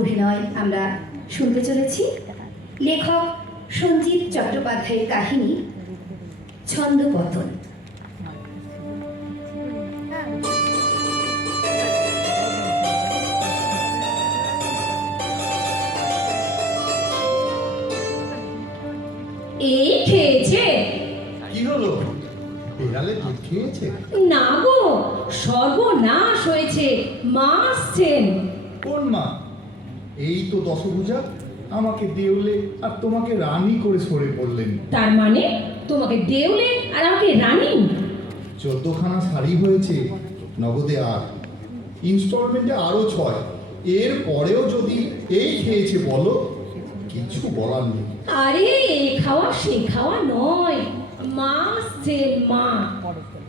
অভিনয় আমরা শুনতে চলেছি। লেখক সঞ্জীব চট্টোপাধ্যায়ের কাহিনী ছন্দপতন। এই খেয়েছে? কি হলো? বিড়ালে দুধ খেয়েছে? না গো সর্বনাশ হয়েছে মা আসছেন। কোন মা? এই তো দশভূজা আমাকে দেউলে আর তোমাকে রানী করে সরে পড়লেন। তার মানে তোমাকে দেউলে আর আমাকে রানী? চোদ্দখানা শাড়ি হয়েছে নগদে আট ইনস্টলমেন্টে আরও ছয়। এর পরেও যদি এই খেয়েছে বলো কিছু বলার নেই। আরে এ খাওয়া সে খাওয়া নয়। মা আসছেন মা।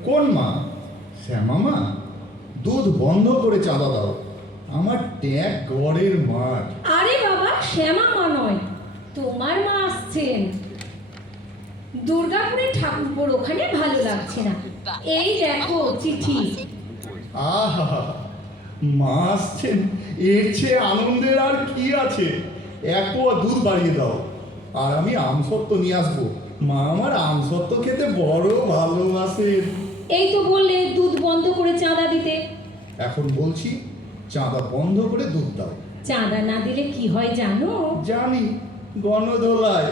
কোন মা? শ্যামা মা? দুধ বন্ধ করে চাঁদা দাও। আমার ট্যাগ গড়ের মাঠ। আরে বাবা শ্যামা মা নয় তোমার মা আসছেন। দুর্গাপুরে ঠাকুরপুর ওখানে ভালো লাগছে না। এই দেখো চিঠি। আহা মা আসছেন এর চেয়ে আনন্দের আর কি আছে? এক পোয়া দুধ বাড়িয়ে দাও আর আমি আমসত্ব নিয়ে আসব। মা আমার আমসত্ব খেতে বড় ভালোবাসে এই তো বললে দুধ বন্ধ করে চাঁদা দিতে। এখন বলছি চাঁদা বন্ধ করে দুধ দাও। চাঁদা না দিলে কি হয় জানো? জানি গণদোলায়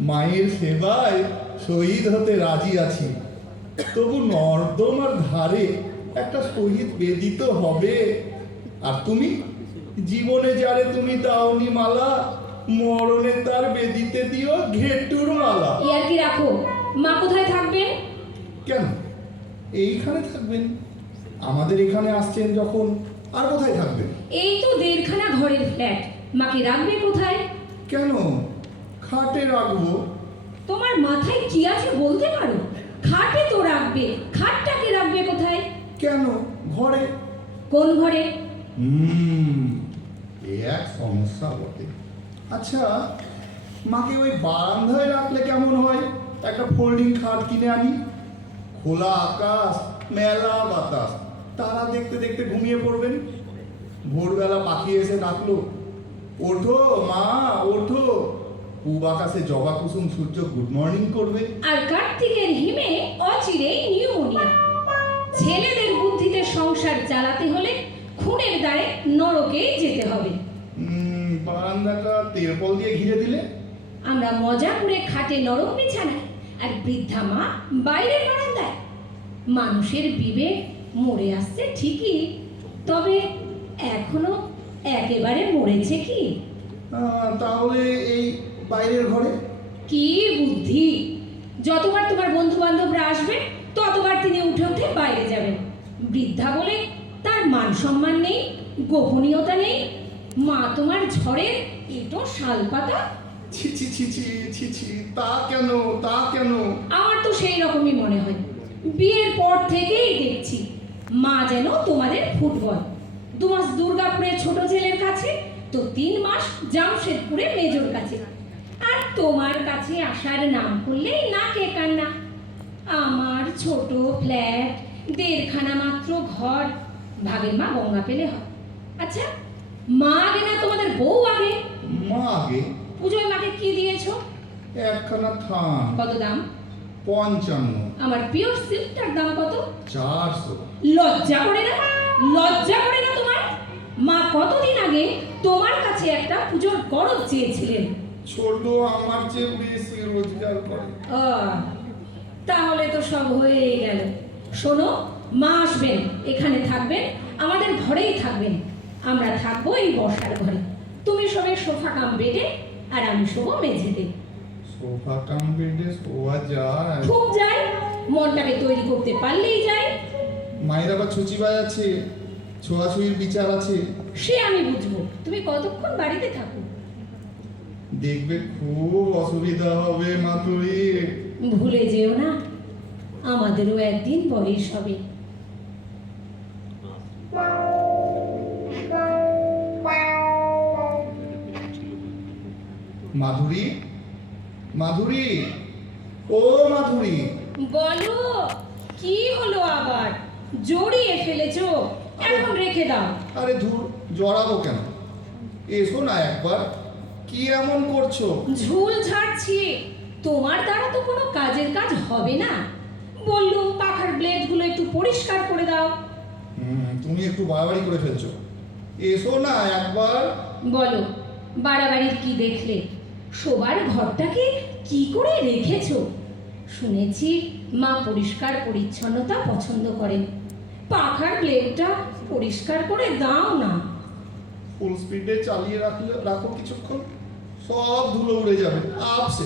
মায়ের সেবায় শহীদ হতে রাজি আছি। তবু নর্দমার ধারে একটা শহীদ বেদিত হবে। আর তুমি? জীবনে যারে তুমি দাওনি মালা মরণে তার বেদিতে দিও ঘেটুর মালা। ইয়ার কি রাখো? মা কোথায় থাকবেন? কেন? এইখানে থাকবেন। আমাদের এখানে আসছেন যখন আর কোথায় থাকবে? এই তো দেড়খানা ঘরের ফ্ল্যাট। মাকে রাখবে কোথায়? কেন? খাটে রাখব। তোমার মাথায় কি আছে বলতে পারো? খাটে তো রাখবে। খাটটাকে রাখবে কোথায়? কেন? ঘরে? কোন ঘরে? হুম এ এক সমস্যা বটে। আচ্ছা মাকে ওই বারান্দায় রাখলে কেমন হয়? একটা ফোল্ডিং খাট কিনে আনি। খোলা আকাশ মেলা বাতাস। তারা দেখতে দেখতে ঘুমিয়ে পড়বেন। ভোরবেলা পাখি এসে ডাকলো ওঠো মা ওঠো। পূব আকাশে জবা কুসুম সূর্য গুড মর্নিং করবে। আর কার্তিকের হিমে অচিরেই নিউমোনিয়া। ছেলেদের বুদ্ধিতে সংসার চালাতে হলে খুনের দ্বারে নরকেই যেতে হবে। বারান্দাটা তেরপল দিয়ে ঘিরে দিলে? আমরা মজা করে খাটে নরম বিছানায় আর বৃদ্ধা মা বাইরের বারান্দায়। মানুষের বিবেক মরে আসছে ঠিকই তবে এখনও একেবারে মরেছে কি? তাহলে এই বাইরের ঘরে? কি বুদ্ধি! যতবার তোমার বন্ধু বান্ধবরা আসবে ততবার তিনি উঠে উঠে বাইরে যাবেন। বৃদ্ধা বলে তার মান সম্মান নেই গোপনীয়তা নেই মা তোমার ঝড়ের এটো শালপাতা। ছি ছি ছি ছি ছি ছি তা কেন তা কেন? আমার তো সেই রকমই মনে হয়। বিয়ের পর থেকেই দেখছি মা যেন তোমাদের ফুটবল। দু মাস দুর্গাপুরের ছোট ছেলের কাছে তো তিন মাস জামশেদপুরে মেজর কাছে। আর তোমার কাছে আসার নাম করলেই না কে কান্না। আমার ছোট ফ্ল্যাট দেড়খানা মাত্র ঘর। ভাগের মা গঙ্গা পেলে হয়। আচ্ছা মা আগে না তোমাদের বউ আগে? মা আগে? পুজোয় মাকে কি দিয়েছ? একখানা থান। কত দাম? পঞ্চান্ন। আমার পিওর সিল্কটার দাম কত? চারশো। লজ্জা করে না? লজ্জা করে না তোমার? মা কতদিন আগে তোমার কাছে একটা পুজোর গরজ চেয়েছিলেন? ছোট আমার চেয়ে বেশি রোজগার করে। তাহলে তো সব হয়েই গেল। শোনো মা আসবেন এখানে থাকবেন আমাদের ঘরেই থাকবেন। আমরা থাকব এই বর্ষার ঘরে। তুমি সবে সোফা কাম বেডে আর আমি শোবো মেঝেতে। সোফা কাম বেডে শোয়া যায়। খুব যাই মনটাকে তৈরি করতে পারলেই যায়। মায়ের আবার ছুচিবাই আছে ছোঁয়াছুঁয়ির বিচার আছে। সে আমি বুঝব তুমি কতক্ষণ বাড়িতে থাকো? দেখবে খুব অসুবিধা হবে মাতুরি ভুলে যেও না আমাদেরও একদিন বয়স হবে। মাধুরী? মাধুরী? ও মাধুরী। বলো কি হলো আবার? জড়িয়ে ফেলেছো। এখন রেখে দাও। আরে ধুর জড়াবো কেন? এসো না একবার। কি এমন করছ? ঝুল ঝাড়ছি। তোমার দ্বারা তো কোনো কাজের কাজ হবে না। বললুম পাখার ব্লেডগুলো একটু পরিষ্কার করে দাও। তুমি একটু বাড়াবাড়ি করে ফেলছো। এসো না একবার। বলো বাড়াবাড়ির কি দেখলে? শোবার ঘরটাকে কি করে রেখেছো? শুনেছি মা পরিষ্কার পরিচ্ছন্নতা পছন্দ করেন। পাখার ব্লেডটা পরিষ্কার করে দাও না। ফুল স্পিডে চালিয়ে রাখলে রাখো কিছুক্ষণ। সব ধুলো উড়ে যাবে। আপসে।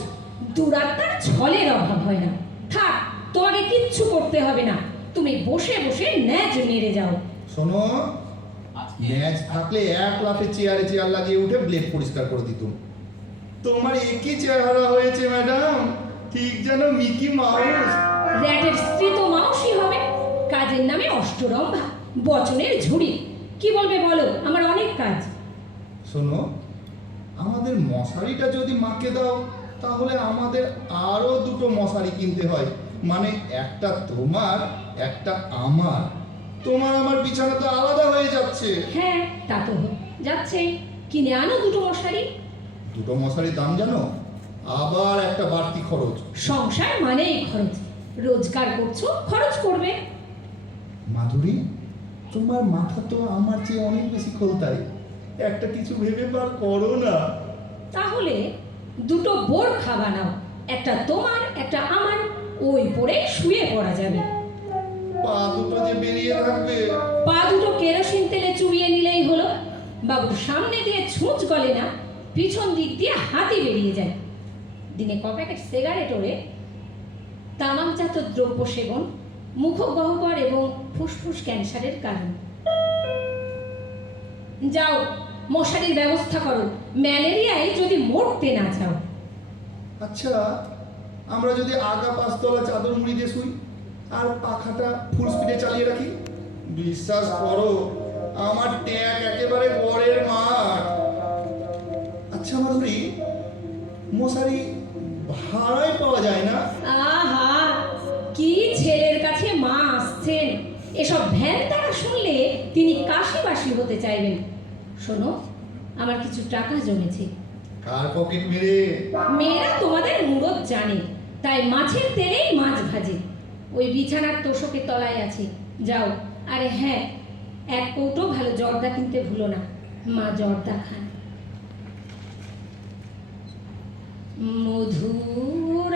দুরাত্মার ছলের অভাব হয় না। থাক তোমাকে কিচ্ছু করতে হবে না। তুমি বসে বসে ন্যাজ নেড়ে যাও। শোনো ম্যাচ থাকলে এক লাফে চেয়ারে চেয়ার লাগিয়ে উঠে ব্লেড পরিষ্কার করে দিতুম। তোমার একই চেহারা হয়েছে ম্যাডাম। ঠিক যেন মিকি মাউস। র্যাটের স্ত্রী তো মাউসই হবে। কাজের নামে অষ্টরম্ভা বচনের ঝুড়ি। কি বলবে বলো? আমার অনেক কাজ। শোনো আমাদের মশারিটা যদি মাকে দাও তাহলে আমাদের আরও দুটো মশারি কিনতে হয়। মানে একটা তোমার একটা আমার। তোমার আমার বিছানা তো আলাদা হয়ে যাচ্ছে। হ্যাঁ তা তো যাচ্ছে কিনে আনো দুটো মশারি। দুটো মশারির দাম জানো? আবার একটা বাড়তি খরচ। সংসার মানেই খরচ। রোজগার করছ খরচ করবে। মাধুরী তোমার মাথা তো আমার চেয়ে অনেক বেশি খোলতাই একটা কিছু ভেবে পার করো না। তাহলে দুটো বোর খাওয়া নাও। একটা তোমার একটা আমার। ওই পরে শুয়ে পড়া যাবে। পা দুটো যে বেরিয়ে থাকবে। পা দুটো কেরোসিন তেলে চুবিয়ে নিলেই হলো। বাবুর সামনে দিয়ে ছুঁচ গলে না। পিছন দিক দিয়ে হাতি বেরিয়ে যায়। দিনে ক প্যাকেট সিগারেট ওড়ে তামাকজাত দ্রব্য সেবন, মুখগহ্বর এবং ফুসফুস ক্যান্সারের কারণ। যাও, মশারির ব্যবস্থা করো। ম্যালেরিয়ায় যদি মরতে না চাও। আচ্ছা আমরা যদি আগা পাঁচতলা চাদর মুড়ি দিয়ে শুই, আর পাখাটা ফুল স্পিডে চালিয়ে রাখি? বিশ্বাস করো, আমার ট্যাগ একেবারে বরের মাঠ। আচ্ছা মাধুরী মশারি ভাড়ায় পাওয়া যায় না? আহা কি ছেলের কাছে মা আসছেন? এসব ভ্যান তারা শুনলে তিনি কাশিবাসী হতে চাইবেন। শোনো আমার কিছু টাকা জমেছে। কার পকেট মেরে? মেয়েরা তোমাদের মুরত জানে তাই মাছের তেলেই মাছ ভাজে। ওই বিছানার তোষকের তলায় আছে যাও। আরে হ্যাঁ এক কৌটো ভালো জর্দা কিনতে ভুলো না। মা জর্দা খান। মধুর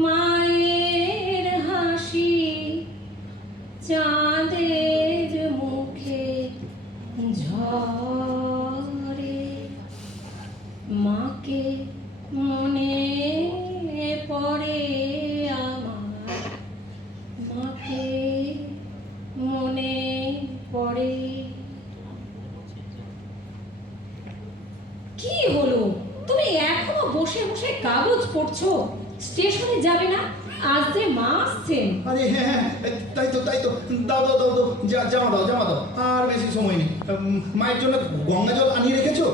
মায়ের হাসি চাঁদের মুখে ঝরে মাকে মনে পড়ে আমার মাকে মনে পড়ে কি হলো তুমি এখনও বসে বসে কাগজ পড়ছো স্টেশনে যাবে না? আজ যে মা আসছেন আরে হ্যাঁ হ্যাঁ তাই তো তাই তো। দাও দাও দাও দাও যা জামা দাও জামা দাও। আর বেশি সময় নেই। মায়ের জন্য গঙ্গা জল আনিয়ে রেখেছো?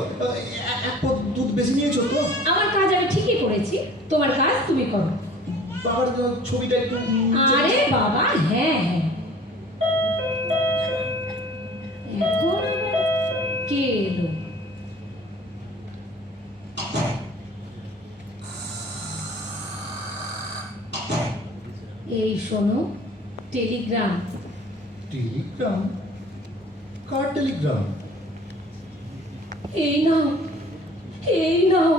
এক পদ দুধ বেশি নিয়েছো তো? আমার কাজ আমি ঠিকই করেছি। তোমার কাজ তুমি করো। বাবার ছবিটা একটু আরে বাবা হ্যাঁ হ্যাঁ। শোনো টেলিগ্রাম। টেলিগ্রাম? কার টেলিগ্রাম? এই নাও এই নাও।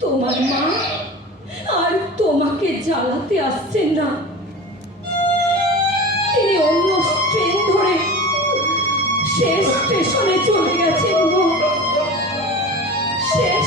তোমার মা আর তোমাকে জ্বালাতে আসছেন না। তিনি অন্য ট্রেন ধরে শেষ স্টেশনে চলে গেছেন গো। শেষ